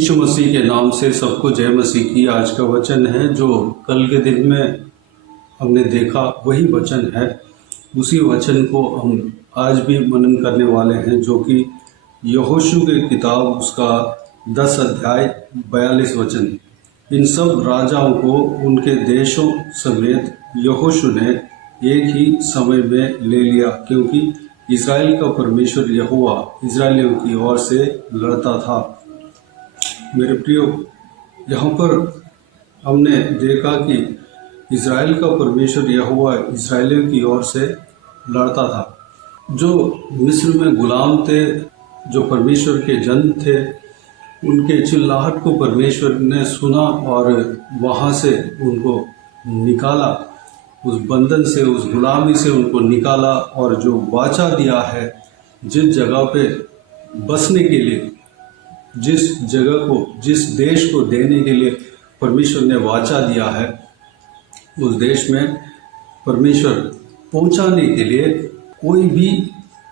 यीशु मसीह के नाम से सबको जय मसीह की। आज का वचन है जो कल के दिन में हमने देखा, वही वचन है। उसी वचन को हम आज भी मनन करने वाले हैं, जो कि यहोशू की किताब उसका 10 अध्याय 42 वचन। इन सब राजाओं को उनके देशों समेत यहोशू ने एक ही समय में ले लिया, क्योंकि इज़राइल का परमेश्वर यहोवा इज़राइलियों की ओर से लड़ता था। मेरे प्रियो, यहाँ पर हमने देखा कि इज़राइल का परमेश्वर यहोवा इज़राइलियों की ओर से लड़ता था। जो मिस्र में गुलाम थे, जो परमेश्वर के जन थे, उनके चिल्लाहट को परमेश्वर ने सुना और वहाँ से उनको निकाला, उस बंधन से, उस गुलामी से उनको निकाला। और जो वाचा दिया है, जिस जगह पे बसने के लिए, जिस जगह को, जिस देश को देने के लिए परमेश्वर ने वाचा दिया है, उस देश में परमेश्वर पहुंचाने के लिए कोई भी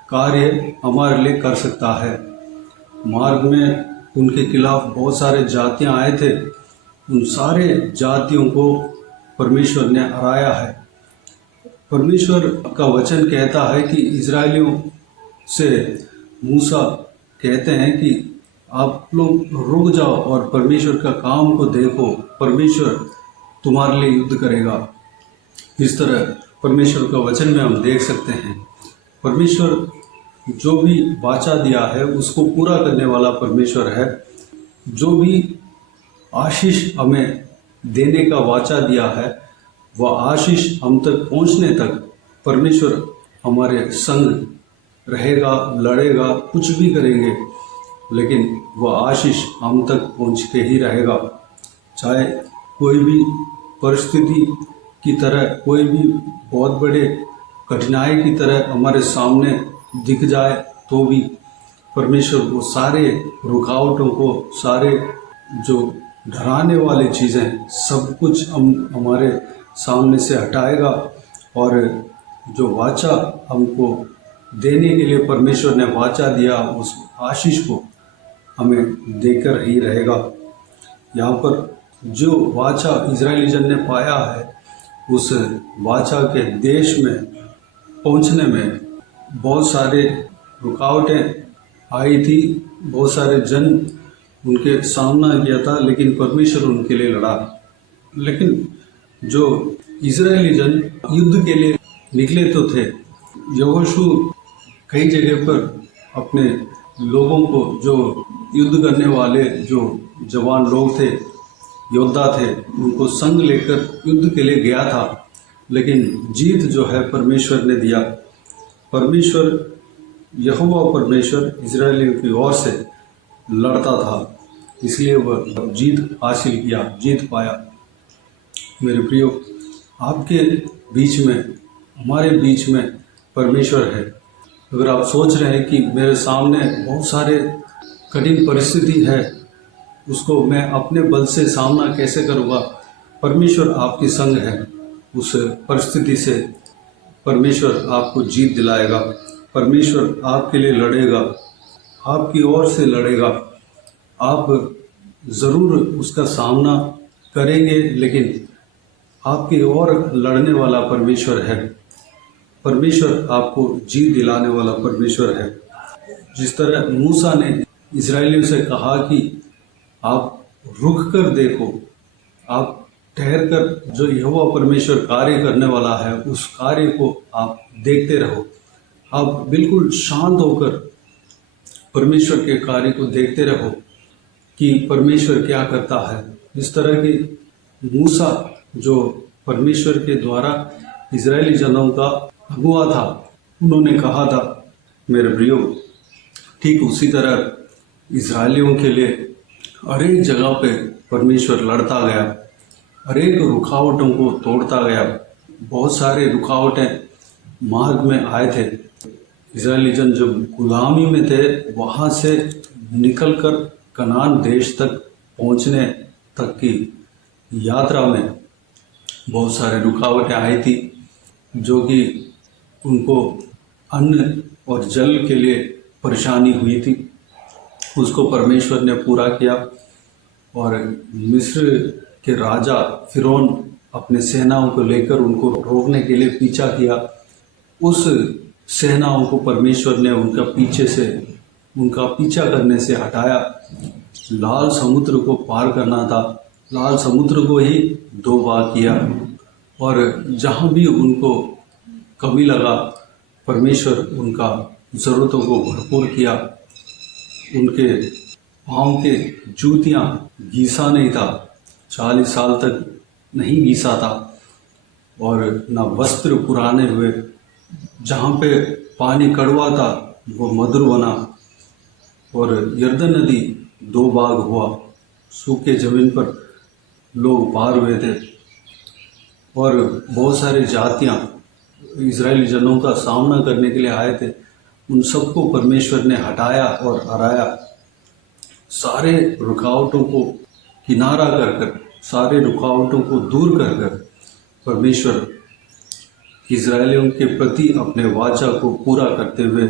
कार्य हमारे लिए कर सकता है। मार्ग में उनके खिलाफ बहुत सारे जातियां आए थे, उन सारे जातियों को परमेश्वर ने हराया है। परमेश्वर का वचन कहता है कि इज़राइलियों से मूसा कहते हैं कि आप लोग रुक जाओ और परमेश्वर का काम को देखो, परमेश्वर तुम्हारे लिए युद्ध करेगा। इस तरह परमेश्वर का वचन में हम देख सकते हैं, परमेश्वर जो भी वाचा दिया है उसको पूरा करने वाला परमेश्वर है। जो भी आशीष हमें देने का वाचा दिया है, वह आशीष हम तक पहुंचने तक परमेश्वर हमारे संग रहेगा, लड़ेगा, कुछ भी करेंगे, लेकिन वह आशीष हम तक पहुंच के ही रहेगा। चाहे कोई भी परिस्थिति की तरह, कोई भी बहुत बड़े कठिनाई की तरह हमारे सामने दिख जाए, तो भी परमेश्वर वो सारे रुकावटों को, सारे जो डराने वाली चीज़ें, सब कुछ हमारे सामने से हटाएगा। और जो वाचा हमको देने के लिए परमेश्वर ने वाचा दिया, उस आशीष को हमें देकर ही रहेगा। यहाँ पर जो वाचा इजरायली जन ने पाया है, उस वाचा के देश में पहुँचने में बहुत सारे रुकावटें आई थी, बहुत सारे जन उनके सामना किया था, लेकिन परमेश्वर उनके लिए लड़ा। लेकिन जो इजरायली जन युद्ध के लिए निकले तो थे, यहोशू कई जगह पर अपने लोगों को, जो युद्ध करने वाले जो जवान लोग थे, योद्धा थे, उनको संग लेकर युद्ध के लिए गया था, लेकिन जीत जो है परमेश्वर ने दिया। परमेश्वर यहोवा परमेश्वर इजरायलियों की ओर से लड़ता था, इसलिए वह जीत हासिल किया, जीत पाया। मेरे प्रियो, आपके बीच में, हमारे बीच में परमेश्वर है। अगर आप सोच रहे हैं कि मेरे सामने बहुत सारे कठिन परिस्थिति है, उसको मैं अपने बल से सामना कैसे करूँगा, परमेश्वर आपके संग है। उस परिस्थिति से परमेश्वर आपको जीत दिलाएगा, परमेश्वर आपके लिए लड़ेगा, आपकी ओर से लड़ेगा। आप ज़रूर उसका सामना करेंगे, लेकिन आपकी ओर लड़ने वाला परमेश्वर है। परमेश्वर आपको जीत दिलाने वाला परमेश्वर है। जिस तरह मूसा ने इजरायलियों से कहा कि आप रुक कर देखो, आप ठहर कर जो यहोवा परमेश्वर कार्य करने वाला है, उस कार्य को आप देखते रहो। आप बिल्कुल शांत होकर परमेश्वर के कार्य को देखते रहो कि परमेश्वर क्या करता है। इस तरह की मूसा जो परमेश्वर के द्वारा इजरायली जनों का अगुआ था, उन्होंने कहा था, मेरे प्रियो, ठीक उसी तरह इजरायलियों के लिए हर एक जगह पे परमेश्वर लड़ता गया, हर एक रुकावटों को तोड़ता गया। बहुत सारे रुकावटें मार्ग में आए थे। इजरायली जन जब गुलामी में थे, वहाँ से निकलकर कनान देश तक पहुँचने तक की यात्रा में बहुत सारे रुकावटें आई थी, जो कि उनको अन्न और जल के लिए परेशानी हुई थी। उसको परमेश्वर ने पूरा किया। और मिस्र के राजा फिरौन अपने सेनाओं को लेकर उनको रोकने के लिए पीछा किया। उस सेनाओं को परमेश्वर ने उनका पीछा करने से हटाया। लाल समुद्र को पार करना था, लाल समुद्र को ही 2 भाग किया। और जहाँ भी उनको कमी लगा परमेश्वर उनका ज़रूरतों को भरपूर किया। उनके पाँव के जूतियाँ घिसा नहीं था, 40 साल तक नहीं घिसा था। और ना वस्त्र पुराने हुए, जहाँ पे पानी कड़वा था वो मधुर बना। और यरदन नदी 2 भाग हुआ, सूखे जमीन पर लोग पार हुए थे। और बहुत सारे जातियाँ इजरायली जनों का सामना करने के लिए आए थे, उन सबको परमेश्वर ने हटाया और हराया। सारे रुकावटों को किनारा कर कर, सारे रुकावटों को दूर कर कर परमेश्वर इजरायलियों के प्रति अपने वाचा को पूरा करते हुए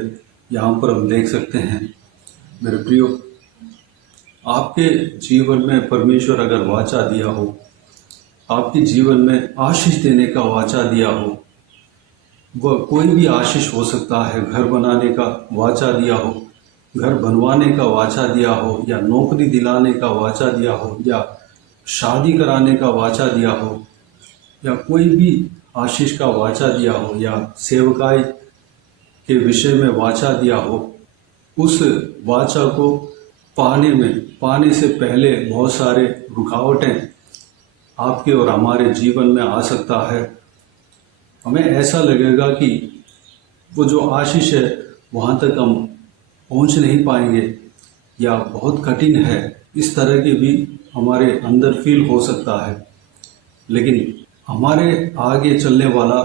यहाँ पर हम देख सकते हैं। मेरे प्रियो, आपके जीवन में परमेश्वर अगर वाचा दिया हो, आपके जीवन में आशीष देने का वाचा दिया हो, वह कोई भी आशीष हो सकता है। घर बनाने का वाचा दिया हो, घर बनवाने का वाचा दिया हो, या नौकरी दिलाने का वाचा दिया हो, या शादी कराने का वाचा दिया हो, या कोई भी आशीष का वाचा दिया हो, या सेवकाई के विषय में वाचा दिया हो, उस वाचा को पाने से पहले बहुत सारे रुकावटें आपके और हमारे जीवन में आ सकता है। हमें ऐसा लगेगा कि वो जो आशीष है वहाँ तक हम पहुँच नहीं पाएंगे, या बहुत कठिन है, इस तरह की भी हमारे अंदर फील हो सकता है। लेकिन हमारे आगे चलने वाला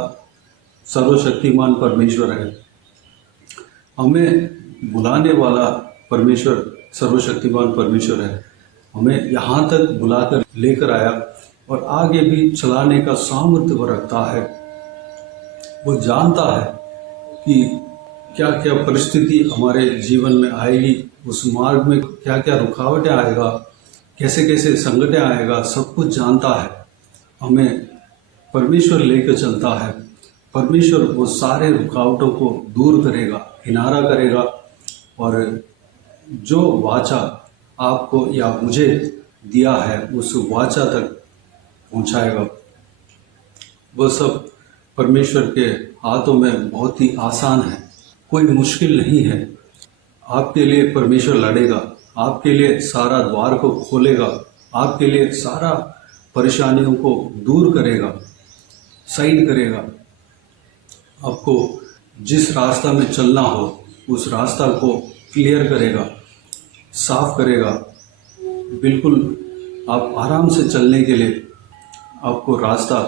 सर्वशक्तिमान परमेश्वर है, हमें बुलाने वाला परमेश्वर सर्वशक्तिमान परमेश्वर है। हमें यहाँ तक बुलाकर लेकर आया और आगे भी चलाने का सामर्थ्य वो रखता है। वो जानता है कि क्या क्या परिस्थिति हमारे जीवन में आएगी, उस मार्ग में क्या क्या रुकावटें आएगा, कैसे कैसे संकटें आएगा, सब कुछ जानता है। हमें परमेश्वर लेकर चलता है। परमेश्वर वो सारे रुकावटों को दूर करेगा, किनारा करेगा, और जो वाचा आपको या मुझे दिया है उस वाचा तक पहुंचाएगा। वह सब परमेश्वर के हाथों में बहुत ही आसान है, कोई मुश्किल नहीं है। आपके लिए परमेश्वर लड़ेगा, आपके लिए सारा द्वार को खोलेगा, आपके लिए सारा परेशानियों को दूर करेगा, साइड करेगा। आपको जिस रास्ता में चलना हो उस रास्ता को क्लियर करेगा, साफ करेगा। बिल्कुल आप आराम से चलने के लिए आपको रास्ता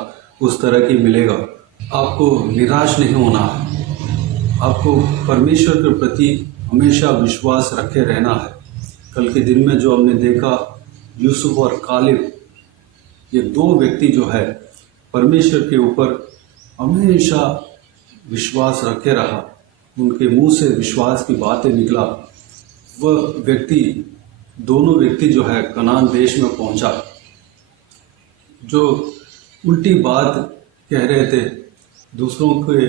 उस तरह की मिलेगा। आपको निराश नहीं होना है, आपको परमेश्वर के प्रति हमेशा विश्वास रखे रहना है। कल के दिन में जो हमने देखा, यूसुफ और कालेब, ये 2 व्यक्ति जो है परमेश्वर के ऊपर हमेशा विश्वास रखे रहा, उनके मुंह से विश्वास की बातें निकला। वह दोनों व्यक्ति जो है कनान देश में पहुंचा। जो उल्टी बात कह रहे थे, दूसरों के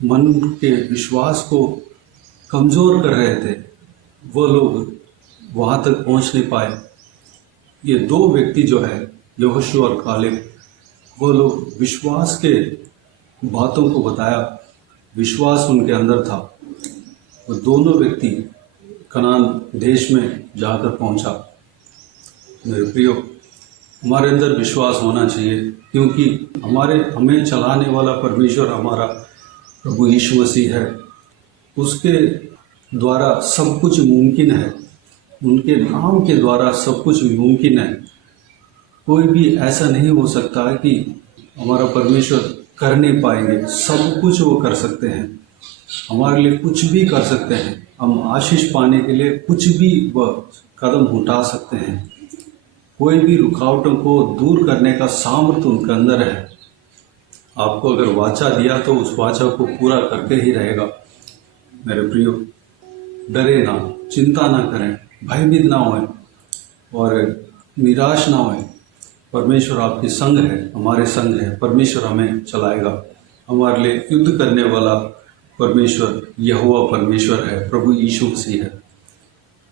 मन के विश्वास को कमज़ोर कर रहे थे, वो लोग वहाँ तक पहुँच नहीं पाए। ये 2 व्यक्ति जो है यहोशू और कालेब, वो लोग विश्वास के बातों को बताया, विश्वास उनके अंदर था। वो दोनों व्यक्ति कनान देश में जाकर पहुंचा। मेरे प्रियो, हमारे अंदर विश्वास होना चाहिए, क्योंकि हमें चलाने वाला परमेश्वर हमारा प्रभु यीशु मसीह है। उसके द्वारा सब कुछ मुमकिन है, उनके नाम के द्वारा सब कुछ मुमकिन है। कोई भी ऐसा नहीं हो सकता है कि हमारा परमेश्वर कर नहीं पाएंगे। सब कुछ वो कर सकते हैं, हमारे लिए कुछ भी कर सकते हैं। हम आशीष पाने के लिए कुछ भी वह कदम उठा सकते हैं। कोई भी रुकावटों को दूर करने का सामर्थ्य उनके अंदर है। आपको अगर वाचा दिया तो उस वाचा को पूरा करके ही रहेगा। मेरे प्रियो, डरे ना, चिंता ना करें, भयभीत ना हों, और निराश ना होए। परमेश्वर आपके संग है, हमारे संग है। परमेश्वर हमें चलाएगा। हमारे लिए युद्ध करने वाला परमेश्वर यहोवा परमेश्वर है, प्रभु यीशु मसीह है।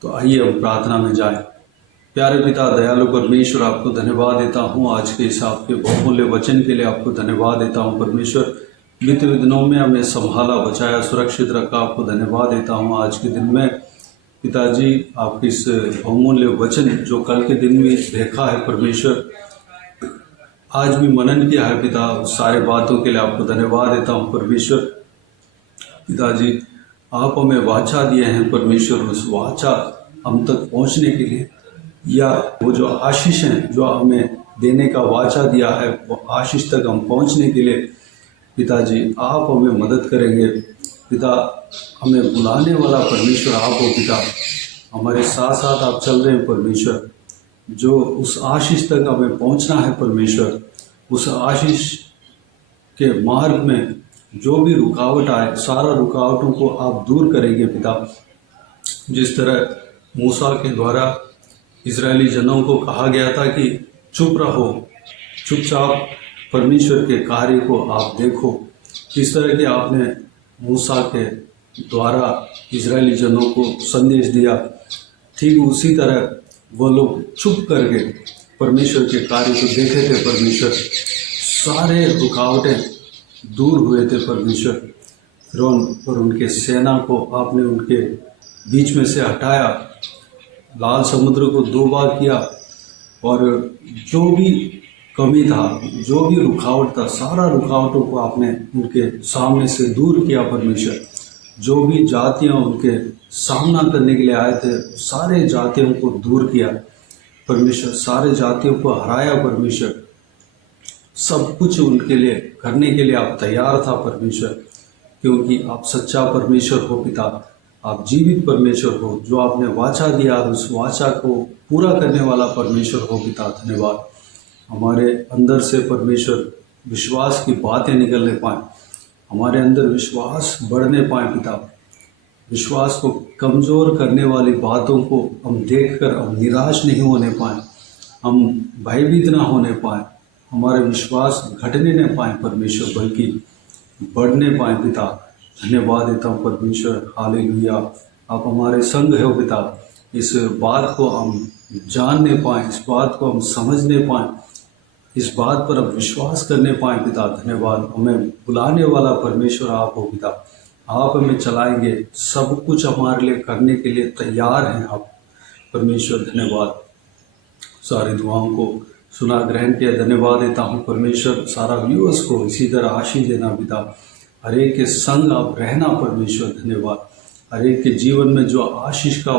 तो आइए हम प्रार्थना में जाएं। प्यारे पिता दयालु परमेश्वर, आपको धन्यवाद देता हूँ आज के इस आपके बहुमूल्य वचन के लिए। आपको धन्यवाद देता हूँ परमेश्वर, बीते हुए दिनों में हमें संभाला, बचाया, सुरक्षित रखा। आपको धन्यवाद देता हूँ आज के दिन में पिताजी, आपके इस बहुमूल्य वचन जो कल के दिन में देखा है परमेश्वर, आज भी मनन किया है पिता, उस सारे बातों के लिए आपको धन्यवाद देता हूँ परमेश्वर। पिताजी, आप हमें वाचा दिए हैं परमेश्वर, उस वाचा हम तक पहुँचने के लिए, या वो जो आशीष हैं जो हमें देने का वाचा दिया है, वो आशीष तक हम पहुँचने के लिए पिताजी आप हमें मदद करेंगे। पिता, हमें बुलाने वाला परमेश्वर आप हो पिता, हमारे साथ साथ आप चल रहे हैं परमेश्वर। जो उस आशीष तक हमें पहुंचना है परमेश्वर, उस आशीष के मार्ग में जो भी रुकावट आए, सारा रुकावटों को आप दूर करेंगे पिता। जिस तरह मूसा के द्वारा इजरायली जनों को कहा गया था कि चुप रहो, चुपचाप परमेश्वर के कार्य को आप देखो, इस तरह के आपने मूसा के द्वारा इजरायली जनों को संदेश दिया। ठीक उसी तरह वो लोग चुप करके परमेश्वर के कार्य को देखे थे परमेश्वर। सारे रुकावटें दूर हुए थे परमेश्वर। फिरौन और उनके सेना को आपने उनके बीच में से हटाया, लाल समुद्र को 2 बार किया, और जो भी कमी था, जो भी रुकावट था, सारा रुकावटों को आपने उनके सामने से दूर किया परमेश्वर। जो भी जातियां उनके सामना करने के लिए आए थे, सारे जातियों को दूर किया परमेश्वर, सारे जातियों को हराया परमेश्वर। सब कुछ उनके लिए करने के लिए आप तैयार था परमेश्वर, क्योंकि आप सच्चा परमेश्वर हो पिता, आप जीवित परमेश्वर हो। जो आपने वाचा दिया उस वाचा को पूरा करने वाला परमेश्वर हो पिता। धन्यवाद। हमारे अंदर से परमेश्वर विश्वास की बातें निकलने पाए, हमारे अंदर विश्वास बढ़ने पाए पिता। विश्वास को कमज़ोर करने वाली बातों को हम देखकर हम निराश नहीं होने पाए, हम भयभीत ना होने पाए, हमारे विश्वास घटने न पाए परमेश्वर, बल्कि बढ़ने पाए पिता। धन्यवाद देता हूँ परमेश्वर। हालेलुया, आप हमारे संग हो पिता। इस बात को हम जानने पाएँ, इस बात को हम समझने पाएँ, इस बात पर हम विश्वास करने पाएँ पिता। धन्यवाद। हमें बुलाने वाला परमेश्वर आप हो पिता, आप हमें चलाएंगे, सब कुछ हमारे लिए करने के लिए तैयार हैं आप परमेश्वर। धन्यवाद। सारी दुआओं को सुना, ग्रहण किया, धन्यवाद देता हूँ परमेश्वर। सारा व्यूअर्स को इसी तरह आशीष देना पिता, हर एक के संग आप रहना परमेश्वर। धन्यवाद। हर एक के जीवन में जो आशीष का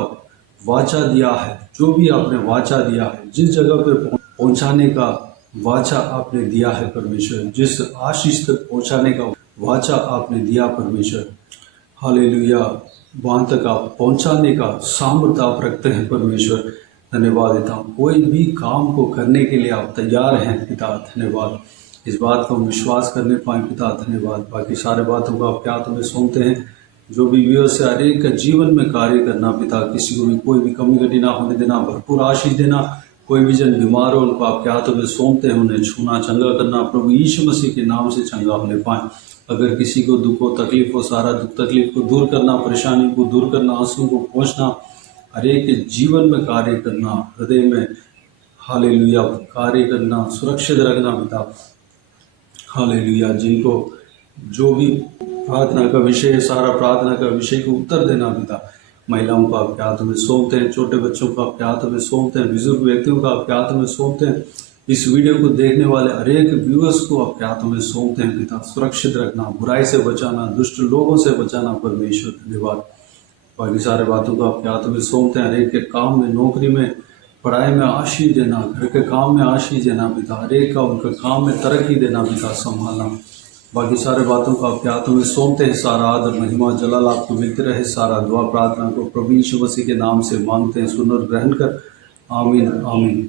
वाचा दिया है, जो भी आपने वाचा दिया है, जिस जगह पे पहुँचाने का वाचा आपने दिया है परमेश्वर, जिस आशीष तक पहुँचाने का वाचा आपने दिया परमेश्वर, हालेलुया, वहाँ तक आप पहुँचाने का सामर्थ्य आप रखते हैं परमेश्वर। धन्यवाद देता हूँ। कोई भी काम को करने के लिए आप तैयार हैं पिता। धन्यवाद। इस बात को हम विश्वास करने पाए पिता। धन्यवाद। बाकी सारे बातों को आपके हाथों में सौंपते हैं। जो भी व्यूअर्स से हर एक का जीवन में कार्य करना पिता, किसी को भी कोई भी कमी घटी ना होने देना, भरपूर आशीष देना। कोई भी जन बीमार हो उनको आपके हाथों में सौंपते हैं, उन्हें छूना, चंगा करना प्रभु यीशु मसीह के नाम से चंगा होने पाए। अगर किसी को दुख हो, तकलीफ हो, सारा दुख तकलीफ को दूर करना, परेशानी को दूर करना, आंसू को पहुँचना, हर एक के जीवन में कार्य करना, हृदय में हालेलुया कार्य करना, सुरक्षित रखना पिता। हालेलुया। जिनको जो भी प्रार्थना का विषय है, सारा प्रार्थना का विषय को उत्तर देना पिता। महिलाओं को आपके हाथों में सौंपते हैं, छोटे बच्चों को आपके हाथों में सौंपते हैं, बुजुर्ग व्यक्तियों को आपके हाथों में सौंपते हैं, इस वीडियो को देखने वाले हर एक व्यूअर्स को आपके हाथों में सौंपते हैं पिता। सुरक्षित रखना, बुराई से बचाना, दुष्ट लोगों से बचाना परमेश्वर। धन्यवाद। बाकी सारे बातों को आपके हाथों में सौंपते हैं। हर एक के काम में, नौकरी में, पढ़ाई में आशीष देना, घर के काम में आशीष देना पिता। हर एक का उनके काम में तरक्की देना पिता, संभालना। बाकी सारे बातों को आपके हाथों में सौंपते हैं। सारा आदर, महिमा, जलाल आपको मिलते रहे। सारा दुआ प्रार्थना को प्रभु यीशु मसीह के नाम से मांगते हैं, सुन और ग्रहण कर। आमीन आमीन।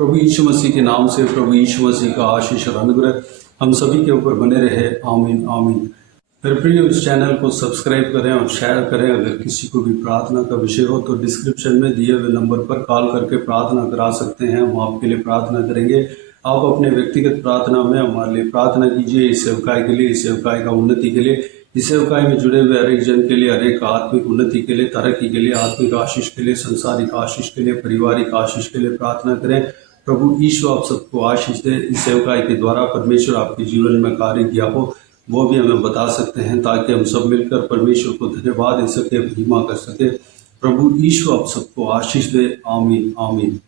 प्रभु यीशु मसीह के नाम से प्रभु यीशु मसीह का आशीष और अनुग्रह हम सभी के ऊपर बने रहे। आमीन आमीन। मेरे प्रिय उस चैनल को सब्सक्राइब करें और शेयर करें। अगर किसी को भी प्रार्थना का विषय हो तो डिस्क्रिप्शन में दिए हुए नंबर पर कॉल करके प्रार्थना करा सकते हैं, हम आपके लिए प्रार्थना करेंगे। आप अपने व्यक्तिगत प्रार्थना में हमारे लिए प्रार्थना कीजिए, इस सेवकाई के लिए, इस सेवकाई का उन्नति के लिए, इस सेवकाई में जुड़े हुए हर एक जन के लिए, हर एक आत्मिक उन्नति के लिए, तरक्की के लिए, आत्मिक आशीष के लिए, संसारिक आशीष के लिए, पारिवारिक आशीष के लिए प्रार्थना करें। प्रभु ईश्वर आप सबको आशीष दे। इस सेवकाई के द्वारा परमेश्वर आपके जीवन में कार्य किया हो वो भी हमें बता सकते हैं, ताकि हम सब मिलकर परमेश्वर को धन्यवाद दे सके, महिमा कर सके। प्रभु ईश्वर आप सबको आशीष दे। आमीन आमीन।